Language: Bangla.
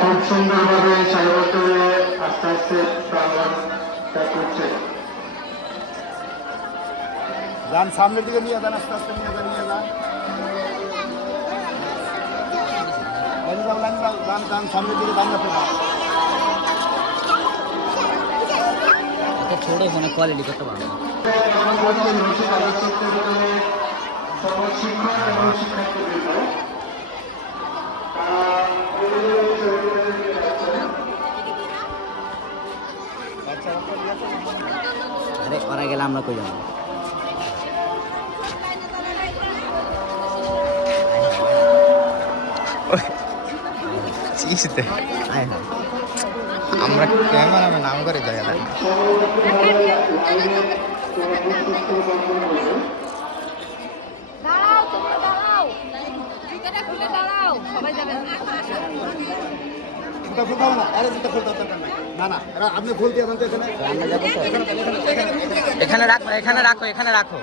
খুব সুন্দরভাবে সাজাবদ্ধ হয়ে আস্তে আস্তে প্রাঙ্গণ ত্যাগ করছে। যান সামনের দিকে নিয়ে যান, আস্তে আস্তে নিয়ে যান, নিয়ে যান। লাইন যাও, যান সামনের দিকে যান আপনারা। ছোট ফোনে কোয়ালিটি করতে পারবো শিক্ষক এবং শিক্ষার্থীবৃন্দ আরে ওরা গেলে আমরা কই যাবো? আমরা ক্যামেরা নাম করে জায়গা দাঁড়াও, তোমরা দাঁড়াও, জুতাটা খুলে দাঁড়াও, সবাই যাবেন। জুতা খুলতে হবে না, আরে জুতা খুলতে দরকার নাই। না না, আপনি ফুল দিয়ে দেন তো এখানে। এখানে রাখো, এখানে রাখো, এখানে রাখো।